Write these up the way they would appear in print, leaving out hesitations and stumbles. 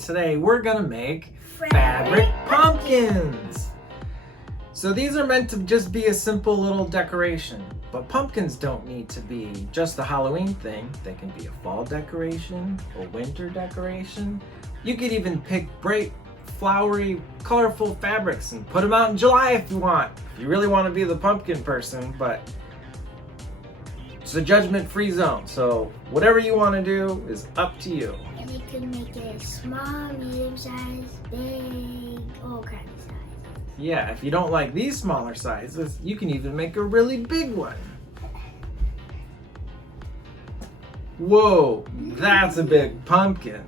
today we're gonna make fabric pumpkins. So these are meant to just be a simple little decoration, but pumpkins don't need to be just a Halloween thing. They can be a fall decoration, a winter decoration. You could even pick bright, flowery, colorful fabrics and put them out in July if you want. If you really want to be the pumpkin person, but it's a judgment-free zone. So whatever you want to do is up to you. And you can make it small, medium size, big, all kinds of sizes. Yeah, if you don't like these smaller sizes, you can even make a really big one. Whoa, that's a big pumpkin.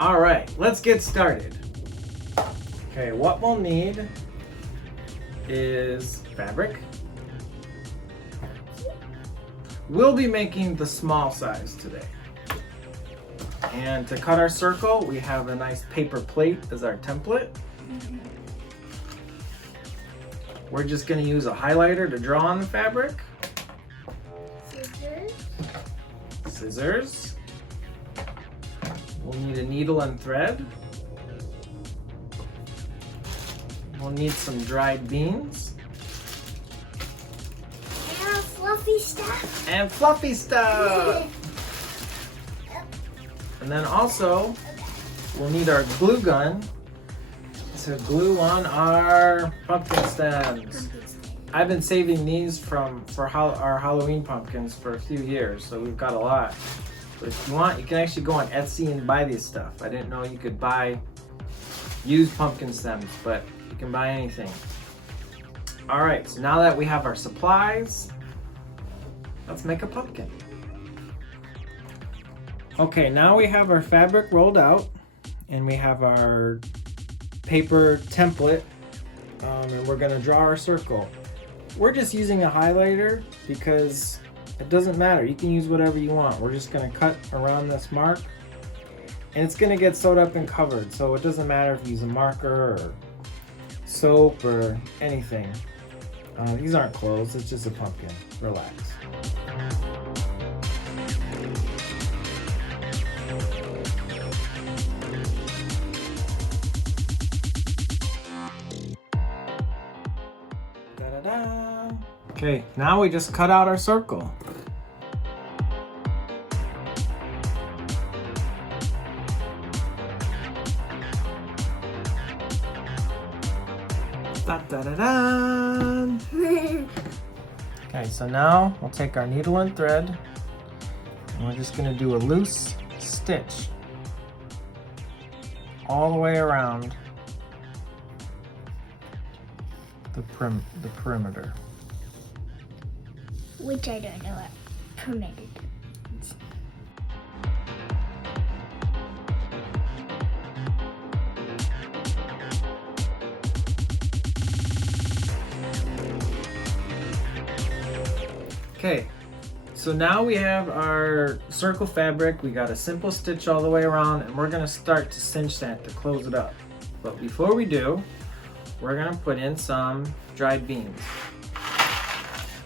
All right, let's get started. Okay, what we'll need is fabric. We'll be making the small size today. And to cut our circle, we have a nice paper plate as our template. We're just going to use a highlighter to draw on the fabric. Scissors. We'll need a needle and thread. We'll need some dried beans. And fluffy stuff. And fluffy stuff. And then also, we'll need our glue gun to glue on our pumpkin stems. I've been saving these for our Halloween pumpkins for a few years, so we've got a lot. But if you want, you can actually go on Etsy and buy these stuff. I didn't know you could buy used pumpkin stems, but you can buy anything. All right, so now that we have our supplies, let's make a pumpkin. Okay, now we have our fabric rolled out and we have our paper template, and we're gonna draw our circle. We're just using a highlighter because it doesn't matter. You can use whatever you want. We're just gonna cut around this mark and it's gonna get sewed up and covered. So it doesn't matter if you use a marker or soap or anything. These aren't clothes, it's just a pumpkin. Relax. Da-da-da. Okay, now we just cut out our circle. Da-da-da-da. Okay, so now we'll take our needle and thread and we're just gonna do a loose stitch all the way around the perimeter. Which I don't know what permitted. Okay, so now we have our circle fabric. We got a simple stitch all the way around and we're gonna start to cinch that to close it up. But before we do, we're gonna put in some dried beans.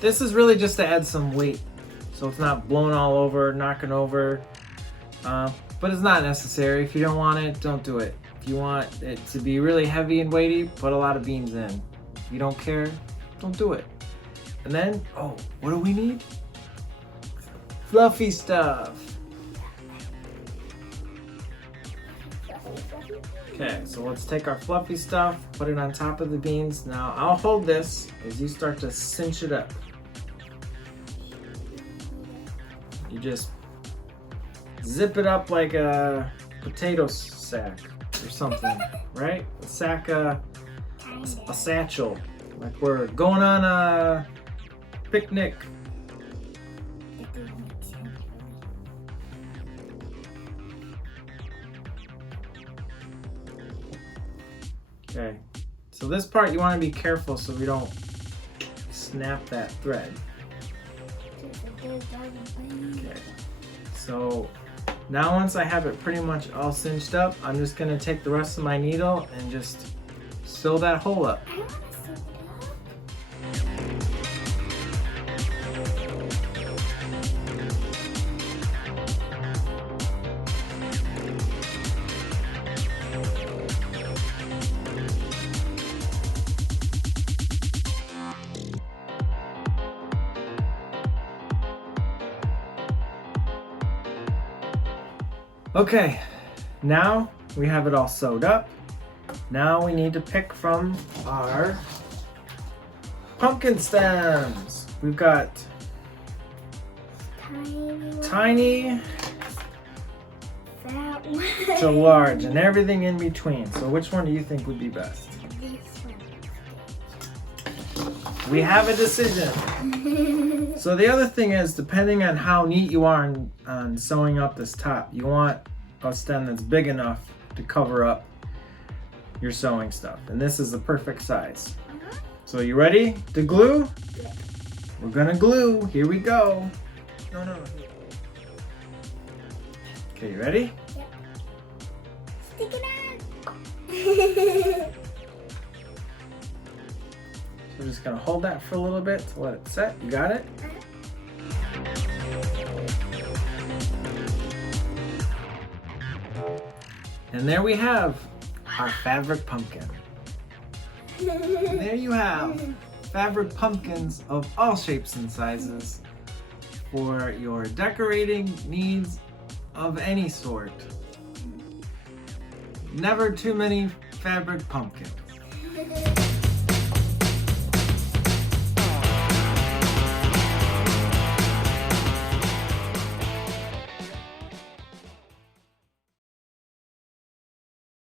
This is really just to add some weight, so it's not blown all over, knocking over, but it's not necessary. If you don't want it, don't do it. If you want it to be really heavy and weighty, put a lot of beans in. If you don't care, don't do it. And then, oh, what do we need? Fluffy stuff. Okay, so let's take our fluffy stuff, put it on top of the beans. Now I'll hold this as you start to cinch it up. You just zip it up like a potato sack or something, right? A sack, a satchel, like we're going on a picnic. Okay, so this part you want to be careful so we don't snap that thread. Okay, so now once I have it pretty much all cinched up, I'm just going to take the rest of my needle and just sew that hole up. I want to sew it up. Okay, now we have it all sewed up. Now we need to pick from our pumpkin stems. We've got tiny That one. to large and everything in between. So which one do you think would be best? This We have a decision. one. So the other thing is, depending on how neat you are on sewing up this top, you want a stem that's big enough to cover up your sewing stuff. And this is the perfect size. So you ready to glue? Yeah. We're gonna glue. Here we go. No. Okay, you ready? Stick it out. So we're just gonna hold that for a little bit to let it set. You got it? And there we have our fabric pumpkin. And there you have fabric pumpkins of all shapes and sizes for your decorating needs of any sort. Never too many fabric pumpkins.